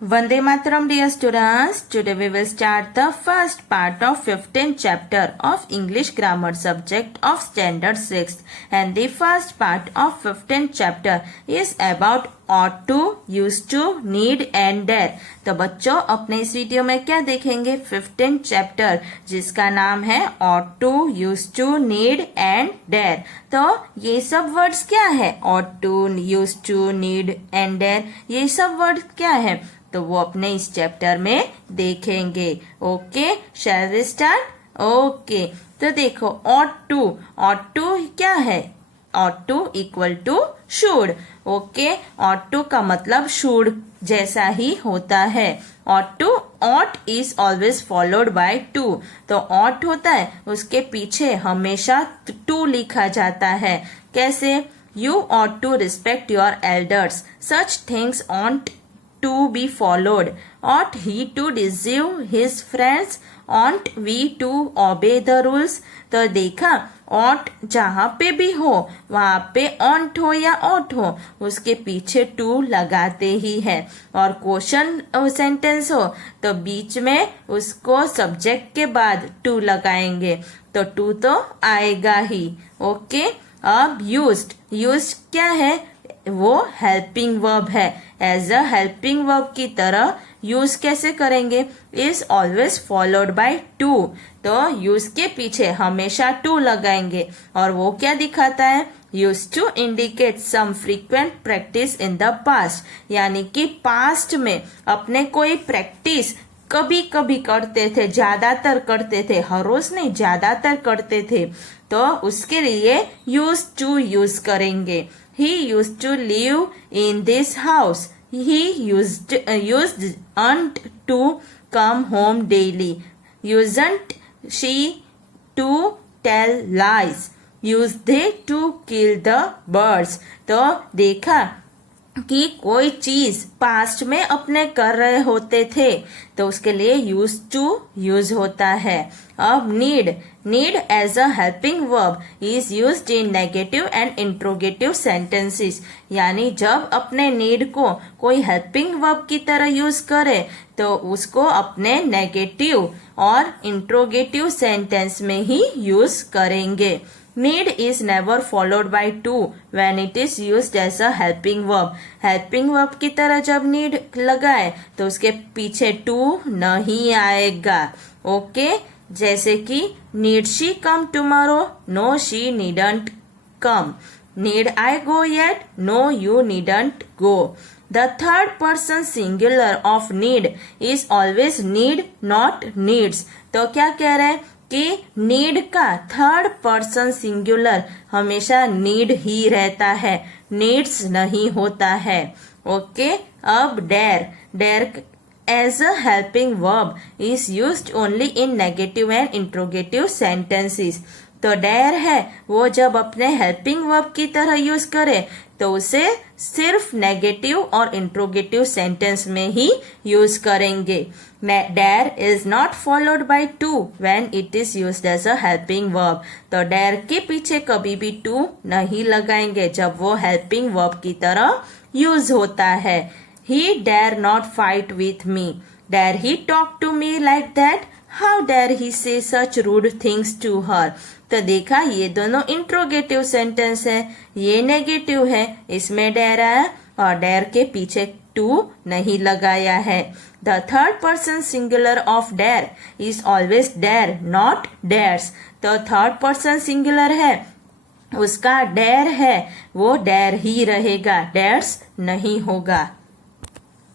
Vande Mataram, dear students. Today we will start the first part of 15th chapter of English grammar subject of standard 6th, and the first part of 15th chapter is about ought to, used to, need and dare. तो बच्चों अपने इस video में क्या देखेंगे 15th chapter जिसका नाम है ought to, used to, need and dare. तो ये सब वर्ड्स क्या है ought to, used to, need and dare, ये सब वर्ड क्या है तो वो अपने इस चैप्टर में देखेंगे. Okay, shall we start? Okay, तो देखो ought to क्या है ought to equal to should. Okay, ought to का मतलब शुड जैसा ही होता है. ought is always followed by to. तो ought होता है उसके पीछे हमेशा टू लिखा जाता है. कैसे? You ought to respect your elders. Such things ought to be followed. Ought he to deceive his friends? Ought we to obey the rules? तो देखा ought जहाँ पे भी हो वहाँ पे ought हो या ought हो उसके पीछे to लगाते ही है. और क्वेश्चन सेंटेंस हो तो बीच में उसको सब्जेक्ट के बाद to लगाएंगे तो to तो आएगा ही. ओके, अब used क्या है वो हेल्पिंग वर्ब है. एज अ हेल्पिंग वर्ब की तरह यूज कैसे करेंगे? Is always followed by to. तो यूज के पीछे हमेशा टू लगाएंगे और वो क्या दिखाता है? Use to indicate some frequent practice in the past. यानी कि पास्ट में अपने कोई प्रैक्टिस कभी कभी करते थे, ज्यादातर करते थे, हर रोज नहीं ज्यादातर करते थे, तो उसके लिए यूज करेंगे. He used to live in this house. He used to come home daily. Used she to tell lies. Used they to kill the birds. तो देखा कि कोई चीज पास्ट में अपने कर रहे होते थे तो उसके लिए यूज टू यूज होता है. अब need as a helping verb is used in negative and interrogative sentences. यानी जब अपने नीड को कोई हेल्पिंग वर्ब की तरह यूज करे तो उसको अपने नेगेटिव और इंट्रोगेटिव सेंटेंस में ही यूज करेंगे. Need is never followed by to when it is used as a helping verb. Helping verb की तरह जब need लगाए तो उसके पीछे to नहीं आएगा. ओके, जैसे कि need she come tomorrow? No, she needn't come. Need I go yet? No, you needn't go. The third person singular of need is always need, not needs. तो क्या कह रहे हैं कि नीड का थर्ड पर्सन सिंगुलर हमेशा need ही रहता है, नीड्स नहीं होता है. ओके, अब dare as a helping verb is used only in negative and interrogative sentences. तो डेयर है वो जब अपने हेल्पिंग वर्ब की तरह यूज करे तो उसे सिर्फ नेगेटिव और इंट्रोगेटिव सेंटेंस में ही यूज करेंगे. Dare is not followed by to when it is used as a helping verb. तो डेयर के पीछे कभी भी टू नहीं लगाएंगे जब वो हेल्पिंग वर्ब की तरह यूज होता है. He dare not fight with me. Dare he talk to me like that? How dare he say such rude things to her. तो देखा ये दोनों इंट्रोगेटिव सेंटेंस है, ये नेगेटिव है, इसमें डेयर आया और डेयर के पीछे टू नहीं लगाया है. The third person singular of dare is always dare, not dares. तो थर्ड पर्सन सिंगुलर है उसका डेयर है वो डेयर ही रहेगा, डेयर्स नहीं होगा.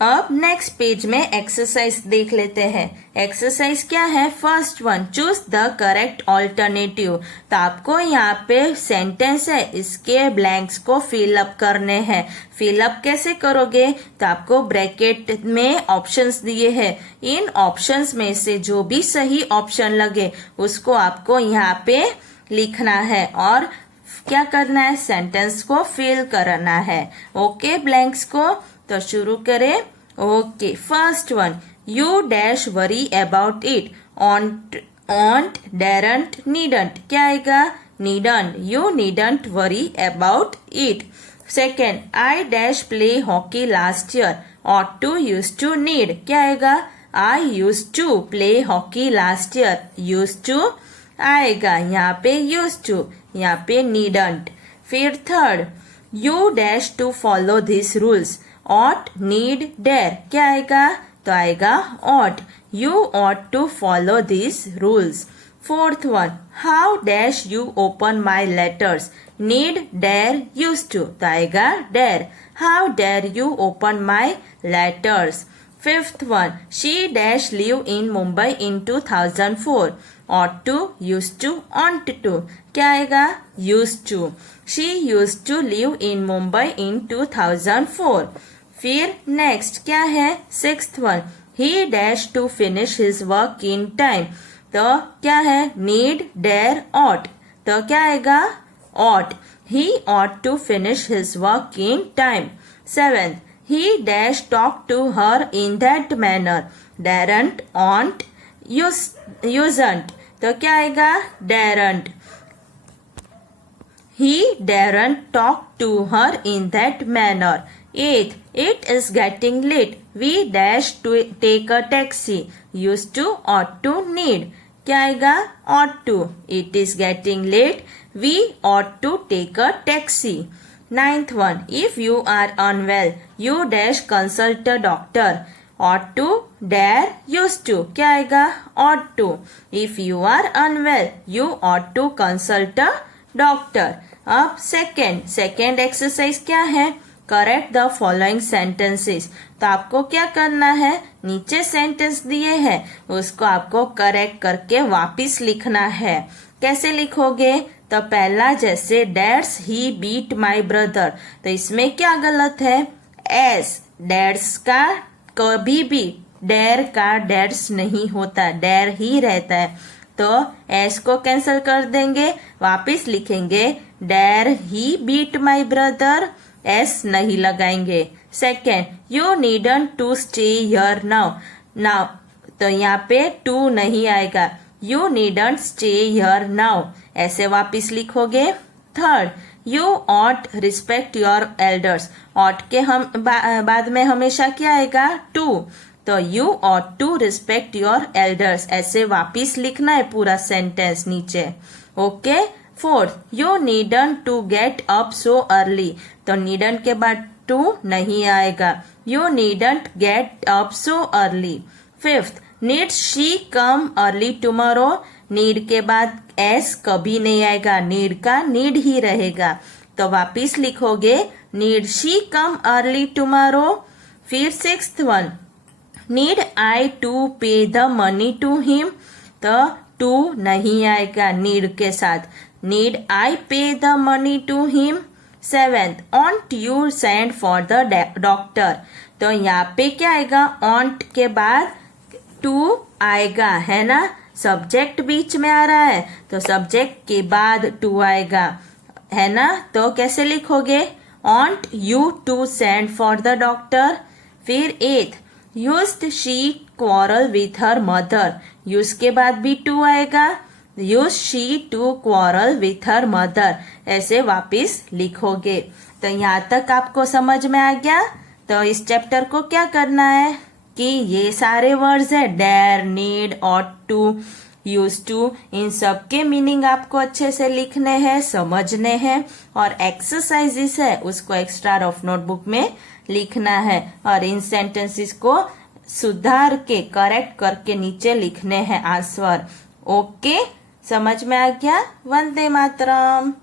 अब नेक्स्ट पेज में एक्सरसाइज देख लेते हैं. एक्सरसाइज क्या है? First one, choose the correct alternative. तो आपको यहाँ पे सेंटेंस है, इसके ब्लैंक्स को फिल अप करने हैं. फिल अप कैसे करोगे? तो आपको ब्रैकेट में ऑप्शंस दिए हैं, इन ऑप्शंस में से जो भी सही ऑप्शन लगे उसको आपको यहाँ पे लिखना है और क्या करना है? सेंटेंस को फिल करना है. ओके, ब्लैंक्स को तो शुरू करें. Okay, first one, you dash worry about it. Oughtn't, daren't, needn't. क्या आएगा? Needn't. You needn't worry about it. Second, I dash play hockey last year. ought to, used to, need. क्या आएगा? I use to play hockey last year. Use to आएगा, यहाँ पे use to, यहाँ पे needn't. फिर third, you dash to follow this rules. ought, need, dare. क्या आएगा? तो आएगा ought. You ought to follow these rules. Fourth one, how dash you open my letters. Need, dare, used to. तो आएगा dare. How dare you open my letters. Fifth one, she dash live in Mumbai in 2004. ought to, used to, ought to. क्या आएगा? used to. She used to live in Mumbai in 2004. फिर next क्या है? Sixth one, he dash to finish his work in time. तो क्या है? need, dare, ought. तो क्या आएगा? ought. He ought to finish his work in time. Seventh, he dash talk to her in that manner. daren't, ought, usen't. तो क्या आएगा? daren't. He daren't talk to her in that manner. Eighth, it is getting late. We dash to take a taxi. Used to, ought to, need. क्या आएगा? ought to. It is getting late. We ought to take a taxi. Ninth one, if you are unwell, you dash consult a doctor. ought to, dare, used to. क्या आएगा? ought to. If you are unwell, you ought to consult a doctor. अब second exercise क्या है? Correct the following sentences. तो आपको क्या करना है? नीचे सेंटेंस दिए हैं, उसको आपको करेक्ट करके वापस लिखना है. कैसे लिखोगे? तो पहला जैसे dads he beat my brother. तो इसमें क्या गलत है? एस. डैड्स का कभी भी डेर का डैड्स नहीं होता, डेर ही रहता है. तो एस को कैंसिल कर देंगे, वापस लिखेंगे dare he beat my brother. S नहीं लगाएंगे. Second, you needn't to stay here now. तो यहाँ पे टू नहीं आएगा. You needn't stay here now. ऐसे वापिस लिखोगे. Third, you ought respect your elders. Ought के हम बाद में हमेशा क्या आएगा? टू. तो you ought to respect your elders. ऐसे वापिस लिखना है पूरा सेंटेंस नीचे. Okay. Fourth, you needn't to get up so early. तो नीडंट के बाद टू नहीं आएगा. You needn't gate up so early. Fifth, need she come early tomorrow. Need के बाद एस कभी नहीं आएगा, नीड का नीड ही रहेगा. तो वापिस लिखोगे need she come early tomorrow. फिर sixth one, need I to pay the money to him. तो टू नहीं आएगा नीड के साथ. Need I pay the money to him. Seventh, oughtn't you send for the doctor. तो यहाँ पे क्या आएगा? ऑन्ट के बाद टू आएगा, है ना. सब्जेक्ट बीच में आ रहा है तो सब्जेक्ट के बाद टू आएगा, है ना. तो कैसे लिखोगे? Oughtn't you to send for the doctor. फिर eighth, used she quarrel with her mother. Use के बाद भी टू आएगा. Use she to quarrel with her mother. ऐसे वापिस लिखोगे. तो यहाँ तक आपको समझ में आ गया. तो इस चैप्टर को क्या करना है कि ये सारे वर्ड्स है dare, need, ought to, use to, इन सब के मीनिंग आपको अच्छे से लिखने हैं, समझने हैं. और एक्सरसाइजेस है उसको एक्स्ट्रा रफ नोटबुक में लिखना है. और इन सेंटेंसेस को सुधार के करेक्ट करके नीचे लिखने हैं आंसर. ओके, समझ में आ गया? वंदे मातरम.